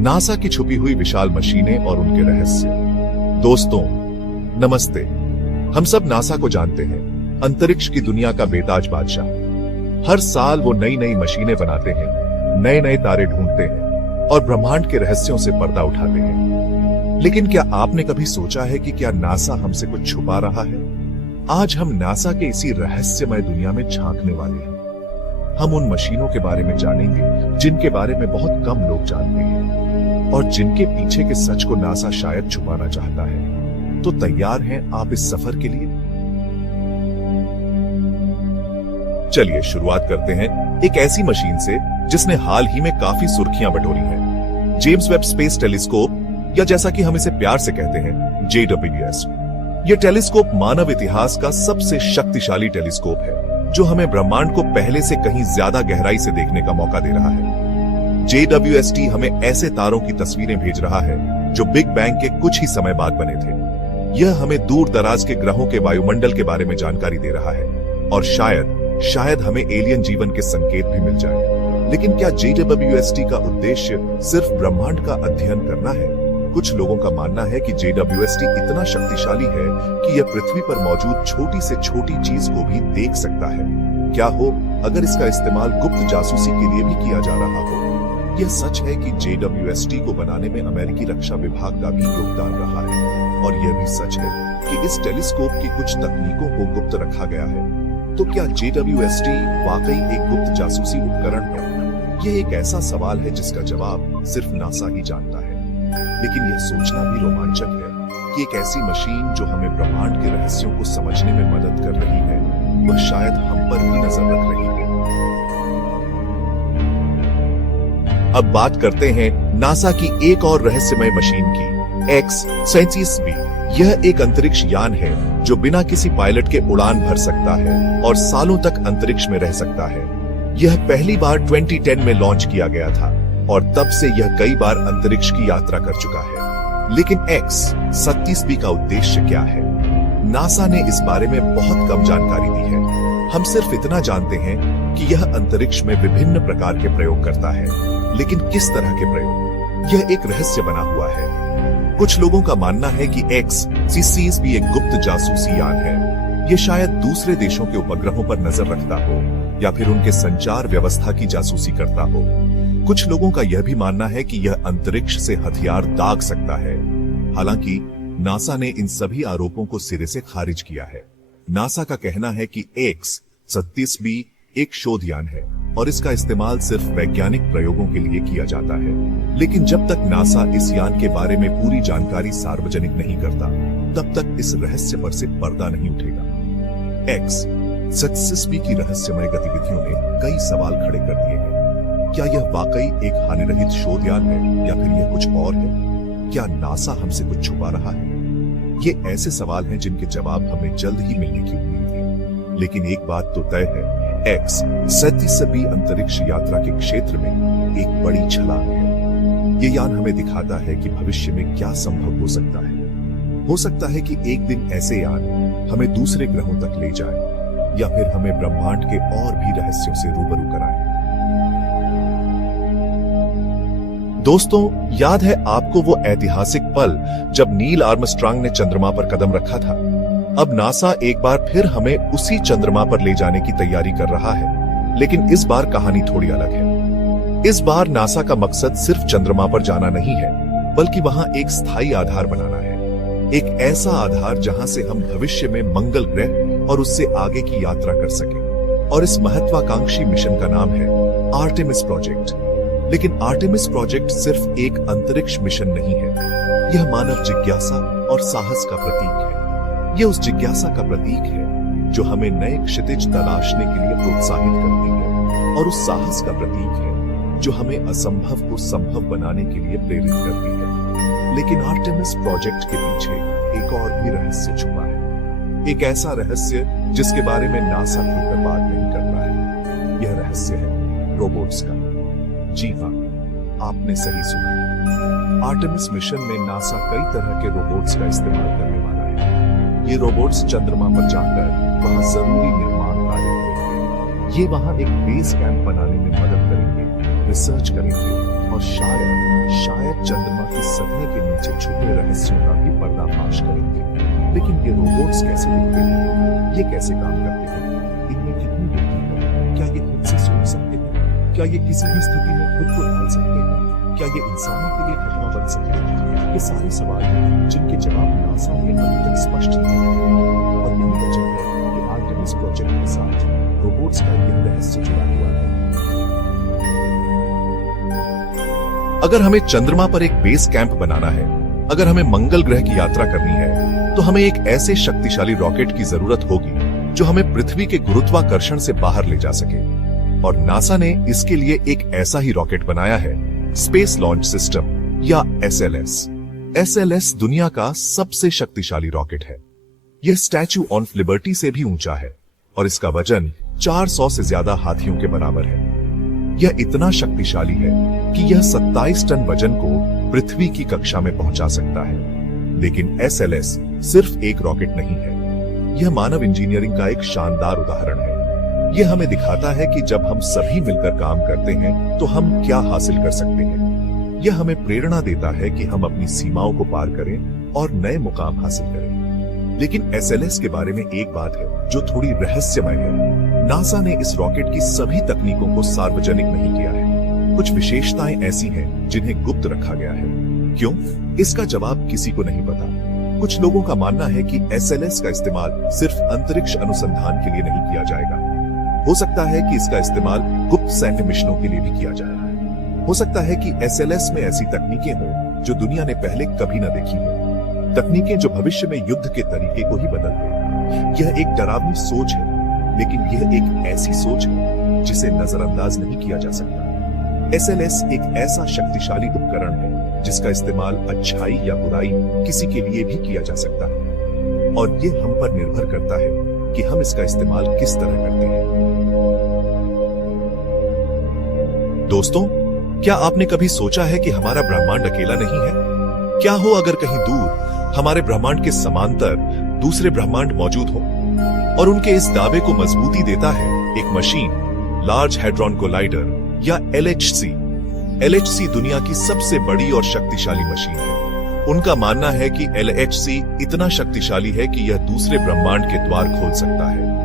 NASA की छुपी हुई विशाल मशीनें और उनके रहस्य। दोस्तों नमस्ते। हम सब नासा को जानते हैं, अंतरिक्ष की दुनिया का बेताज बादशाह। हर साल वो नई नई मशीनें बनाते हैं, नए नए तारे ढूंढते हैं और ब्रह्मांड के रहस्यों से पर्दा उठाते हैं। लेकिन क्या आपने कभी सोचा है कि क्या नासा हमसे कुछ छुपा रहा है? आज हम नासा के इसी रहस्यमय दुनिया में झांकने वाले हैं। हम उन मशीनों के बारे में जानेंगे जिनके बारे में बहुत कम लोग जानते हैं और जिनके पीछे के सच को नासा शायद छुपाना चाहता है। तो तैयार हैं आप इस सफर के लिए? चलिए शुरुआत करते हैं एक ऐसी मशीन से जिसने हाल ही में काफी सुर्खियां बटोरी हैं। जेम्स वेब स्पेस टेलीस्कोप, या जैसा कि हम इसे प्यार से कहते हैं JWS। यह टेलीस्कोप मानव इतिहास का सबसे शक्तिशाली टेलीस्कोप है जो हमें ब्रह्मांड को पहले से कहीं ज्यादा गहराई से देखने का मौका दे रहा है। JWST हमें ऐसे तारों की तस्वीरें भेज रहा है जो बिग बैंग के कुछ ही समय बाद बने थे। यह हमें दूर दराज के ग्रहों के वायुमंडल के बारे में जानकारी दे रहा है और शायद हमें एलियन जीवन के संकेत भी मिल जाए। लेकिन क्या JWST का उद्देश्य सिर्फ ब्रह्मांड का अध्ययन करना है? कुछ लोगों का मानना है कि JWST इतना शक्तिशाली है कि यह पृथ्वी पर मौजूद छोटी से छोटी चीज को भी देख सकता है। क्या हो अगर इसका इस्तेमाल गुप्त जासूसी के लिए भी किया जा रहा हो? यह सच है कि JWST को बनाने में अमेरिकी रक्षा विभाग का भी योगदान रहा है और यह भी सच है कि इस टेलीस्कोप की कुछ तकनीकों को गुप्त रखा गया है। तो क्या JWST वाकई एक गुप्त जासूसी उपकरण है? यह एक ऐसा सवाल है जिसका जवाब सिर्फ नासा ही जानता है। लेकिन यह सोचना भी रोमांचक है कि एक ऐसी मशीन जो हमें ब्रह्मांड के रहस्यों को समझने में मदद कर रही है, वह शायद हम पर भी नजर रख रही है। अब बात करते हैं नासा की एक और रहस्यमय मशीन की, X-37B। यह एक अंतरिक्ष यान है जो बिना किसी पायलट के उड़ान भर सकता है और सालों तक अंतरिक्ष में रह सकता है। यह पहली बार 2010 में लॉन्च किया गया था और तब से यह कई बार अंतरिक्ष की यात्रा कर चुका है। लेकिन X-37B का उद्देश्य क्या है? नासा ने इस बारे में बहुत कम जानकारी दी है। हम सिर्फ इतना जानते हैं कि यह अंतरिक्ष में विभिन्न प्रकार के प्रयोग करता है, लेकिन किस तरह के प्रयोग, यह एक रहस्य बना हुआ है। कुछ लोगों का मानना है कि X-37B एक गुप्त जासूसी यान है। यह शायद दूसरे देशों के उपग्रहों पर नजर रखता हो या फिर उनके संचार व्यवस्था की जासूसी करता हो। कुछ लोगों का यह भी मानना है कि यह अंतरिक्ष से हथियार दाग सकता है। हालांकि नासा ने इन सभी आरोपों को सिरे से खारिज किया है। नासा का कहना है कि X-37B एक शोध यान है और इसका इस्तेमाल सिर्फ वैज्ञानिक प्रयोगों के लिए किया जाता है। लेकिन जब तक नासा इस यान के बारे में पूरी जानकारी सार्वजनिक नहीं करता, तब तक इस रहस्य पर से पर्दा नहीं उठेगा। X-37B की रहस्यमय गतिविधियों ने कई सवाल खड़े कर दिए हैं। क्या यह वाकई एक हानिरहित शोध यान है या फिर यह कुछ और है? क्या नासा हमसे कुछ छुपा रहा है? ये ऐसे सवाल हैं जिनके जवाब हमें जल्द ही मिलने की उम्मीद है। लेकिन एक बात तो तय है, X-37B अंतरिक्ष यात्रा के क्षेत्र में एक बड़ी छलांग है। ये यान हमें दिखाता है कि भविष्य में क्या संभव हो सकता है। हो सकता है कि एक दिन ऐसे यान हमें दूसरे ग्रहों तक ले जाए या फिर हमें ब्रह्मांड के और भी रहस्यों से रूबरू कराए। दोस्तों, याद है आपको वो ऐतिहासिक पल जब नील आर्मस्ट्रांग ने चंद्रमा पर कदम रखा था? अब नासा एक बार फिर हमें उसी चंद्रमा पर ले जाने की तैयारी कर रहा है, लेकिन इस बार कहानी थोड़ी अलग है। इस बार नासा का मकसद सिर्फ चंद्रमा पर जाना नहीं है, बल्कि वहां एक स्थायी आधार बनाना है। एक ऐसा आधार जहां से हम भविष्य में मंगल ग्रह और उससे आगे की यात्रा कर सकें। और इस महत्वाकांक्षी मिशन का नाम है आर्टेमिस प्रोजेक्ट। लेकिन आर्टेमिस प्रोजेक्ट सिर्फ एक अंतरिक्ष मिशन नहीं है, यह मानव जिज्ञासा और साहस का प्रतीक है। यह उस जिज्ञासा का प्रतीक है जो हमें नए क्षितिज तलाशने के लिए प्रोत्साहित करती है और उस साहस का प्रतीक है जो हमें असंभव को संभव बनाने के लिए प्रेरित करती है। लेकिन आर्टेमिस प्रोजेक्ट के पीछे एक और भी रहस्य छुपा है, एक ऐसा रहस्य जिसके बारे में नासा खुलकर बात नहीं करता है। यह रहस्य है रोबोट्स का। जी हाँ, आपने सही सुना। आर्टेमिस मिशन में नासा कई तरह के रोबोट्स का इस्तेमाल करने वाला है। ये रोबोट्स चंद्रमा पर जाकर वहां जरूरी निर्माण कार्य करेंगे। ये वहां एक बेस कैंप बनाने में मदद करेंगे, रिसर्च करेंगे और शायद चंद्रमा की सतह के नीचे छुपे रहस्यों का भी पर्दाफाश करेंगे। लेकिन ये रोबोट्स कैसे दिखते हैं, ये कैसे काम करते हैं, इनमें कितनी बुद्धि है, क्या ये खुद से सोच सकते हैं, क्या ये किसी भी स्थिति में खुद को ढाल सकते हैं, क्या ये इंसानों के लिए घटना बन सकते हैं? ये सारे सवाल हैं जिनके जवाब नासा ने अभी तक स्पष्ट नहीं किए। और यही वजह है कि आर्टेमिस प्रोजेक्ट के साथ रोबोट्स का यह रहस्य जुड़ा हुआ है। अगर हमें चंद्रमा पर एक बेस कैंप बनाना है, अगर हमें मंगल ग्रह की यात्रा करनी है, तो हमें एक ऐसे शक्तिशाली रॉकेट की जरूरत होगी जो हमें पृथ्वी के गुरुत्वाकर्षण से बाहर ले जा सके। और नासा ने इसके लिए एक ऐसा ही रॉकेट बनाया है, स्पेस लॉन्च सिस्टम या SLS। SLS दुनिया का सबसे शक्तिशाली रॉकेट है। यह स्टैच्यू ऑफ लिबर्टी से भी ऊंचा है और इसका वजन 400 से ज्यादा हाथियों के बराबर है। यह इतना शक्तिशाली है कि यह 27 टन वजन को पृथ्वी की कक्षा में पहुंचा सकता है। लेकिन SLS सिर्फ एक रॉकेट नहीं है, यह मानव इंजीनियरिंग का एक शानदार उदाहरण है। यह हमें दिखाता है कि जब हम सभी मिलकर काम करते हैं तो हम क्या हासिल कर सकते हैं। यह हमें प्रेरणा देता है कि हम अपनी सीमाओं को पार करें और नए मुकाम हासिल करें। लेकिन SLS के बारे में एक बात है जो थोड़ी रहस्यमय है। नासा ने इस रॉकेट की सभी तकनीकों को सार्वजनिक नहीं किया है। कुछ विशेषताएं ऐसी हैं जिन्हें गुप्त रखा गया है। क्यों? इसका जवाब किसी को नहीं पता। कुछ लोगों का मानना है कि SLS का इस्तेमाल सिर्फ अंतरिक्ष अनुसंधान के लिए नहीं किया जाएगा। हो सकता है कि इसका इस्तेमाल गुप्त सैन्य मिशनों के लिए भी किया जाए। हो सकता है कि SLS में ऐसी तकनीकें हों जो दुनिया ने पहले कभी न देखी हो, तकनीकें जो भविष्य में युद्ध के तरीके को ही बदल दें। यह एक डरावनी सोच है, लेकिन यह एक ऐसी सोच है जिसे नजरअंदाज नहीं किया जा सकता। SLS एक ऐसा शक्तिशाली उपकरण है जिसका इस्तेमाल अच्छाई या बुराई किसी के लिए भी किया जा सकता है, और यह हम पर निर्भर करता है कि हम इसका इस्तेमाल किस तरह करते हैं। दोस्तों, क्या आपने कभी सोचा है कि हमारा ब्रह्मांड अकेला नहीं है? क्या हो अगर कहीं दूर हमारे ब्रह्मांड के समांतर दूसरे ब्रह्मांड मौजूद हो? और उनके इस दावे को मजबूती देता है एक मशीन, लार्ज हैड्रॉन कोलाइडर या LHC। LHC दुनिया की सबसे बड़ी और शक्तिशाली मशीन है। उनका मानना है कि LHC इतना शक्तिशाली है कि यह दूसरे ब्रह्मांड के द्वार खोल सकता है।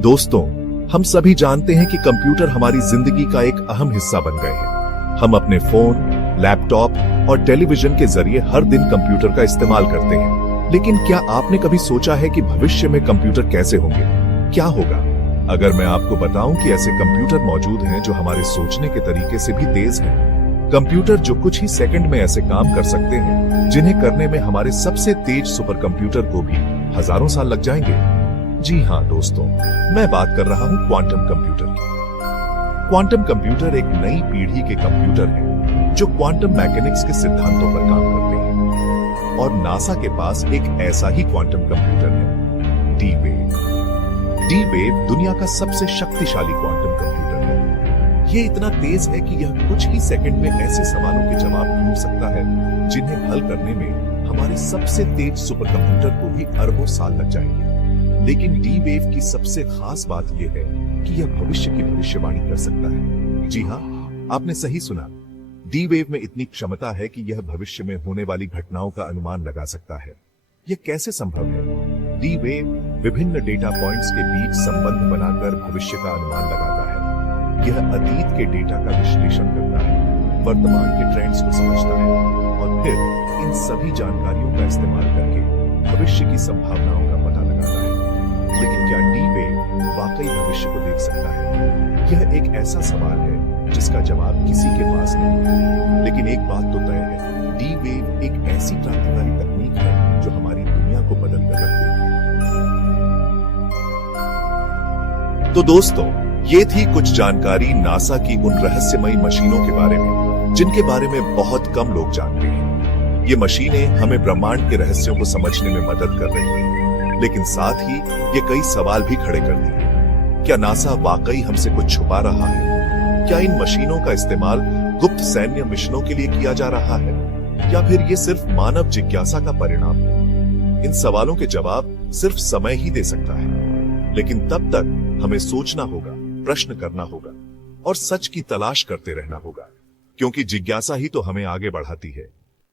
दोस्तों, हम सभी जानते हैं कि कंप्यूटर हमारी जिंदगी का एक अहम हिस्सा बन गए हैं। हम अपने फोन, लैपटॉप और टेलीविजन के जरिए हर दिन कंप्यूटर का इस्तेमाल करते हैं। लेकिन क्या आपने कभी सोचा है कि भविष्य में कंप्यूटर कैसे होंगे? क्या होगा अगर मैं आपको बताऊं कि ऐसे कंप्यूटर मौजूद हैं जो हमारे सोचने के तरीके से भी तेज हैं? कंप्यूटर जो कुछ ही सेकंड में ऐसे काम कर सकते हैं जिन्हें करने में हमारे सबसे तेज सुपर कंप्यूटर को भी हजारों साल लग जाएंगे। जी हाँ दोस्तों, मैं बात कर रहा हूँ क्वांटम कंप्यूटर की। क्वांटम कंप्यूटर एक नई पीढ़ी के कंप्यूटर है जो क्वांटम मैकेनिक्स के सिद्धांतों पर काम करते हैं। और नासा के पास एक ऐसा ही क्वांटम कंप्यूटर है, D-Wave। D-Wave दुनिया का सबसे शक्तिशाली क्वांटम कंप्यूटर है। ये इतना तेज है कि यह कुछ ही सेकंड में ऐसे सवालों के जवाब ढूंढ सकता है जिन्हें हल करने में हमारे सबसे तेज सुपर कंप्यूटर को भी अरबों साल लग जाएंगे। लेकिन D-Wave की सबसे खास बात यह है कि यह भविष्य की भविष्यवाणी कर सकता है। जी हाँ, आपने सही सुना। D-Wave में इतनी क्षमता है कि यह भविष्य में होने वाली घटनाओं का अनुमान लगा सकता है। यह कैसे संभव है? D-Wave विभिन्न डेटा पॉइंट्स के बीच संबंध बनाकर भविष्य का अनुमान लगाता है। यह अतीत के डेटा का विश्लेषण करता है, वर्तमान के ट्रेंड्स को समझता है और फिर इन सभी जानकारियों का इस्तेमाल करके भविष्य की संभावनाओं का पता लगाता है। लेकिन क्या D-Wave वाकई भविष्य को देख सकता है? यह एक ऐसा सवाल है जिसका जवाब किसी के पास नहीं है। लेकिन एक बात तो तय है, D-Wave एक ऐसी क्रांतिकारी तकनीक है जो हमारी दुनिया को बदल कर रख देगी। तो दोस्तों, ये थी कुछ जानकारी नासा की उन रहस्यमयी मशीनों के बारे में जिनके बारे में बहुत कम लोग जानते हैं। ये मशीनें हमें ब्रह्मांड के रहस्यों को समझने में मदद कर रही हैं, लेकिन साथ ही ये कई सवाल भी खड़े करती हैं। क्या नासा वाकई हमसे कुछ छुपा रहा है? क्या इन मशीनों का इस्तेमाल गुप्त सैन्य मिशनों के लिए किया जा रहा है, या फिर ये सिर्फ मानव जिज्ञासा का परिणाम है? इन सवालों के जवाब सिर्फ समय ही दे सकता है, लेकिन तब तक हमें सोचना होगा, प्रश्न करना होगा और सच की तलाश करते रहना होगा, क्योंकि जिज्ञासा ही तो हमें आगे बढ़ाती है।